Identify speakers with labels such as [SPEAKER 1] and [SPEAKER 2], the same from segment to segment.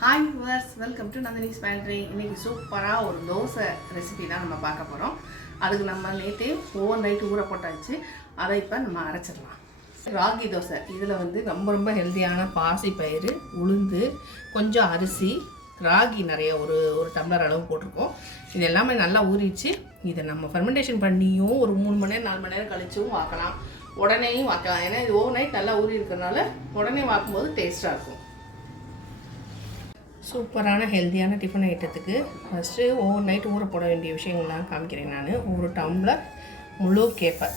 [SPEAKER 1] Hi viewers welcome to Nandini pantry இன்னைக்கு சூப்பராக ஒரு தோசை ரெசிபி தான் நம்ம பார்க்க போகிறோம் அதுக்கு நம்ம நேற்றே ஓவர் நைட்டு ஊற போட்டாச்சு. அதை இப்போ நம்ம அரைச்சிடலாம். ராகி தோசை. இதில் வந்து ரொம்ப ரொம்ப ஹெல்த்தியான பாசி பயிறு உளுந்து கொஞ்சம் அரிசி ராகி நிறைய ஒரு ஒரு டம்ளர் அளவு போட்டிருக்கோம். இது எல்லாமே நல்லா ஊறிச்சு இதை நம்ம ஃபெர்மெண்டேஷன் பண்ணியும் ஒரு மூணு மணி நேரம் நாலு மணி நேரம் கழிச்சும் வாக்கலாம். உடனேயும் வாக்கலாம். ஏன்னா இது ஓவர் நைட் நல்லா ஊறி இருக்கிறதுனால உடனே வாக்கும்போது டேஸ்ட்டாக இருக்கும். சூப்பரான ஹெல்த்தியான டிஃபன் ஐட்டத்துக்கு ஃபஸ்ட்டு ஓவர் நைட் ஊற போட வேண்டிய விஷயங்கள்லாம் காமிக்கிறேன் நான். ஒரு டம்ளர் முழு கேப்பர்.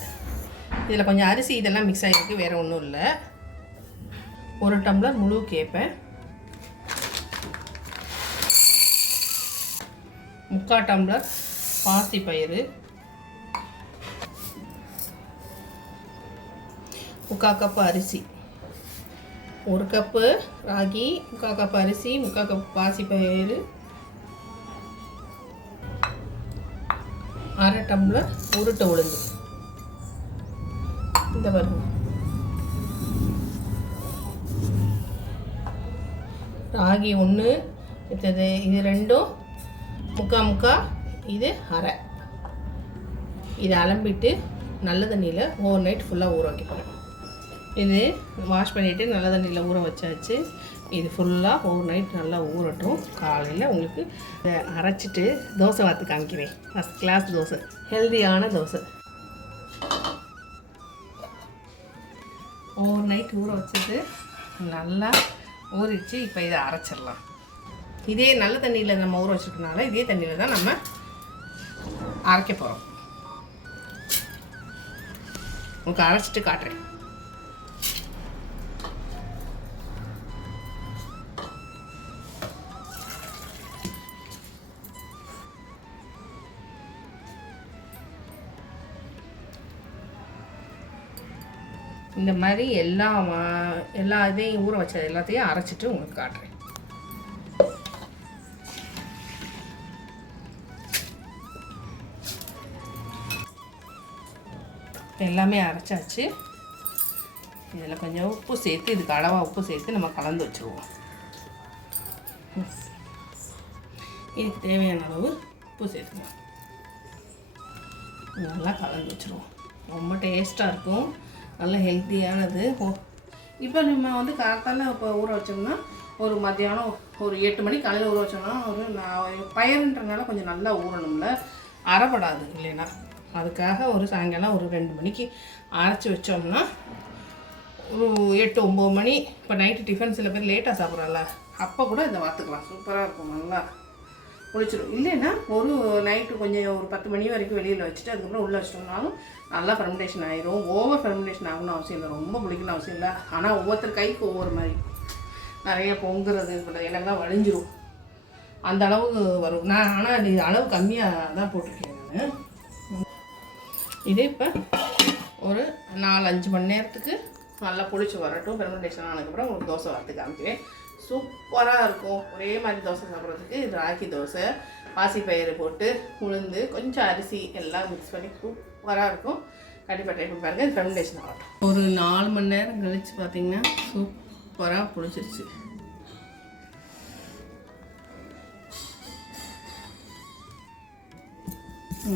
[SPEAKER 1] இதில் கொஞ்சம் அரிசி இதெல்லாம் மிக்ஸ் ஆகிருக்கு வேறு ஒன்றும் இல்லை. ஒரு டம்ளர் முழு கேப்பேன் முக்கால் டம்ளர் பாசி பயிறு. முக்கால் கப்பு அரிசி. ஒரு கப்பு ராகி முக்கால் கப்பு அரிசி முக்கால் கப்பு பாசிப்பயிறு. அரை டம்ளர் உருட்டை உளுந்து. இந்த பாருங்க. ராகி ஒன்று இது இது ரெண்டும் முக்கா முக்கா இது அரை. இதை அலம்பிட்டு நல்ல தண்ணியில் ஓவர் நைட் ஃபுல்லாக ஊற வைக்க போகிறேன் இது வாஷ் பண்ணிவிட்டு நல்ல தண்ணியில் ஊற வச்சாச்சு. இது ஃபுல்லாக ஓவர் நைட் நல்லா ஊறட்டும். காலையில் உங்களுக்கு இதை அரைச்சிட்டு தோசை வாத்து காமிக்கிறேன். First class dosa. ஹெல்தியான தோசை. ஓவர் நைட் ஊற வச்சது நல்லா ஊறிச்சு இப்போ இதை அரைச்சிடலாம். இதே நல்ல தண்ணியில் நம்ம ஊற வச்சுருக்கனால இதே தண்ணியில் தான் நம்ம அரைக்க போகிறோம் உங்களுக்கு அரைச்சிட்டு காட்டுறேன். இந்த மாதிரி எல்லா எல்லா இதையும் ஊற வச்சது எல்லாத்தையும் அரைச்சிட்டு உங்களுக்கு காட்டுறேன். எல்லாமே அரைச்சாச்சு. இதில் கொஞ்சம் உப்பு சேர்த்து இதுக்கு அளவாக உப்பு சேர்த்து நம்ம கலந்து வச்சுருவோம். இதுக்கு தேவையான அளவு உப்பு சேர்த்துக்கலாம். நல்லா கலந்து வச்சுருவோம். ரொம்ப டேஸ்ட்டாக இருக்கும். நல்ல ஹெல்த்தியானது ஓ இப்போ நம்ம வந்து கரெக்டான இப்போ ஊற வச்சோம்னா ஒரு மத்தியானம் ஒரு எட்டு மணிக்கு காலையில் ஊற வச்சோம்னா ஒரு நான் பயிர்ன்றனால கொஞ்சம் நல்லா ஊறணும்ல. அரைப்படாது இல்லைன்னா. அதுக்காக ஒரு சாயங்காலம் ஒரு ரெண்டு மணிக்கு அரைச்சி வச்சோம்னா ஒரு எட்டு ஒம்பது மணி. இப்போ நைட்டு டிஃபன் சில பேர் லேட்டாக சாப்பிட்றல அப்போ கூட இதை வாத்துக்கலாம் சூப்பராக இருக்கும் நல்லா. புளிச்சிடும் இல்லைன்னா ஒரு நைட்டு கொஞ்சம் ஒரு பத்து மணி வரைக்கும் வெளியில் வச்சுட்டு அதுக்கப்புறம் உள்ளே வச்சிட்டோம்னாலும் நல்லா ஃபெர்மெண்டேஷன் ஆயிரும். ஓவர் ஃபெர்மெண்டேஷன் ஆகணும்னு அவசியம் இல்லை. ரொம்ப புளிக்கணும் அவசியம் இல்லை. ஆனால் ஒவ்வொருத்தர் கைக்கு ஒவ்வொரு மாதிரி. நிறைய பொங்குறது இப்போ வழிஞ்சிரும். அந்த அளவுக்கு வரும். நான் ஆனால் இது அளவு கம்மியாக தான் போட்டிருக்கேன் நான். இதே இப்போ ஒரு நாலு அஞ்சு மணி நேரத்துக்கு நல்லா புளிச்சு வரட்டும். ஃபெர்மெண்டேஷன் ஆனதுக்கப்புறம் உங்களுக்கு தோசை வரத்துக்கு காமிக்கிறேன். சூப்பராக இருக்கும். ஒரே மாதிரி தோசை சாப்பிட்றதுக்கு இது ராகி தோசை பாசிப்பயிறு போட்டு உளுந்து கொஞ்சம் அரிசி எல்லாம் மிக்ஸ் பண்ணி சூப்பராக இருக்கும். கண்டிப்பாக ட்ரை பண்ணி பாருங்கள் ஆகட்டும் ஒரு நாலு மணி நேரம் கழித்து பார்த்தீங்கன்னா சூப்பராக பிடிச்சிருச்சு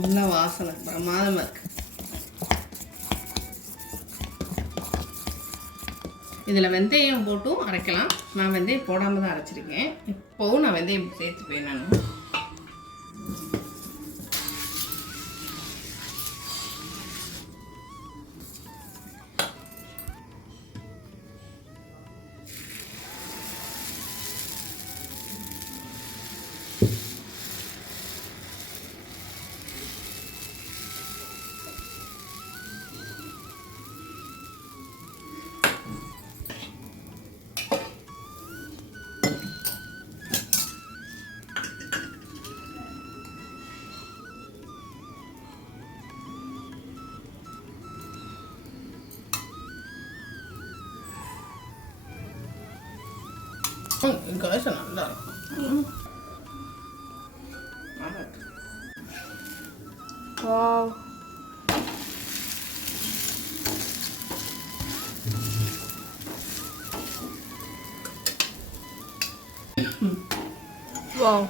[SPEAKER 1] நல்லா வாசனை பிரமாதமாக இருக்குது இதில் வெந்தயம் போட்டும் அரைக்கலாம். நான் வெந்தயம் போடாமல் தான் அரைச்சிருக்கேன். இப்போவும் நான் வெந்தயம் சேர்த்துப்பேன் நான். காசு நல்லா இருக்கும் நல்லா இருக்கு.
[SPEAKER 2] Wow. வாவ்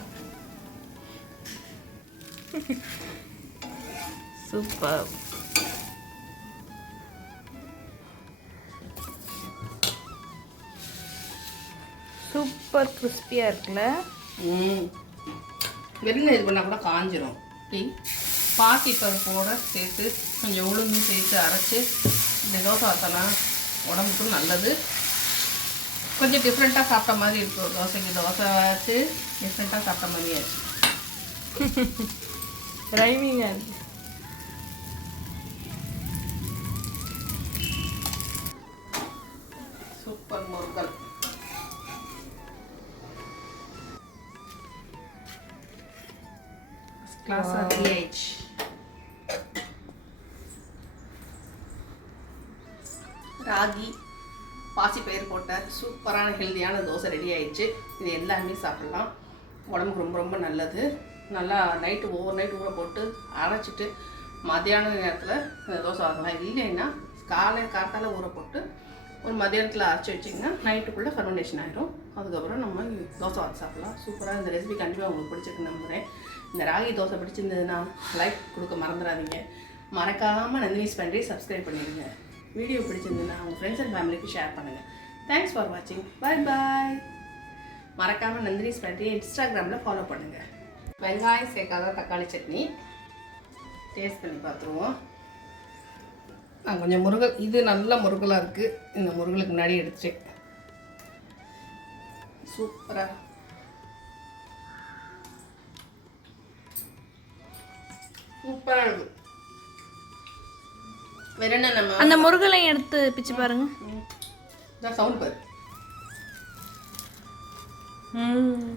[SPEAKER 2] சூப்பர் சூப்பர் கிறிஸ்பியாக இருக்குல்ல?
[SPEAKER 1] வெளியில் இது பண்ணால் கூட காஞ்சிரும். டீ. பாசி பருப்போட சேர்த்து கொஞ்சம் உளுந்து சேர்த்து அரைச்சி இந்த தோசை வாத்தலாம் உடம்புக்கும் நல்லது. கொஞ்சம் டிஃப்ரெண்ட்டாக சாப்பிட்ட மாதிரி இருக்கும். தோசைக்கு தோசை வச்சு டிஃப்ரெண்ட்டாக சாப்பிட்ட மாதிரி ஆச்சு
[SPEAKER 2] இருக்கு.
[SPEAKER 1] சூப்பர் முருகல் கிளாஸ் ரெடி ஆயிடுச்சு ராகி பாசிப்பயிறு போட்ட சூப்பரான ஹெல்தியான தோசை ரெடி ஆயிடுச்சு. இது எல்லாருமே சாப்பிட்லாம். உடம்புக்கு ரொம்ப ரொம்ப நல்லது. நல்லா நைட்டு ஒவ்வொரு நைட்டு ஊற போட்டு அரைச்சிட்டு மத்தியான நேரத்தில் இந்த தோசை வாங்கலாம். இல்லைன்னா காலை காத்தால ஊற போட்டு ஒரு மதியானத்தில் அரைச்சி வச்சிங்கன்னா நைட்டுக்குள்ளே ஃபர்மெண்டேஷன் ஆயிரும். அதுக்கப்புறம் நம்ம தோசை வாங்கி சாப்பிட்லாம். சூப்பராக இந்த ரெசிபி கண்டிப்பாக உங்களுக்கு பிடிச்சிருக்கு நம்புகிறேன் இந்த ராகி தோசை பிடிச்சிருந்ததுன்னா லைக் கொடுக்க மறந்துடாதீங்க. மறக்காமல் நந்தினி ஸ்பெண்ட்ரி சப்ஸ்கிரைப் பண்ணிடுங்க. வீடியோ பிடிச்சிருந்ததுன்னா உங்கள் ஃப்ரெண்ட்ஸ் அண்ட் ஃபேமிலிக்கு ஷேர் பண்ணுங்கள் தேங்க்ஸ் ஃபார் வாட்சிங் பை பாய் மறக்காமல் நந்தினி ஸ்பெண்ட்ரி இன்ஸ்டாகிராமில் ஃபாலோ பண்ணுங்கள் வெங்காயம் சேர்க்காத தக்காளி சட்னி. டேஸ்ட் பண்ணி பார்த்துருவோம். நான் கொஞ்சம் முருகல் இது நல்ல முருகலாக இருக்குது இந்த முருகலுக்கு முன்னாடி எடுத்துட்டேன். சூப்பராக சூப்பராக இருக்கு வேற என்ன நம்ம
[SPEAKER 2] அந்த முருகலை எடுத்து பிச்சு பாருங்க.
[SPEAKER 1] சவுண்ட் பாரு.
[SPEAKER 2] ம்.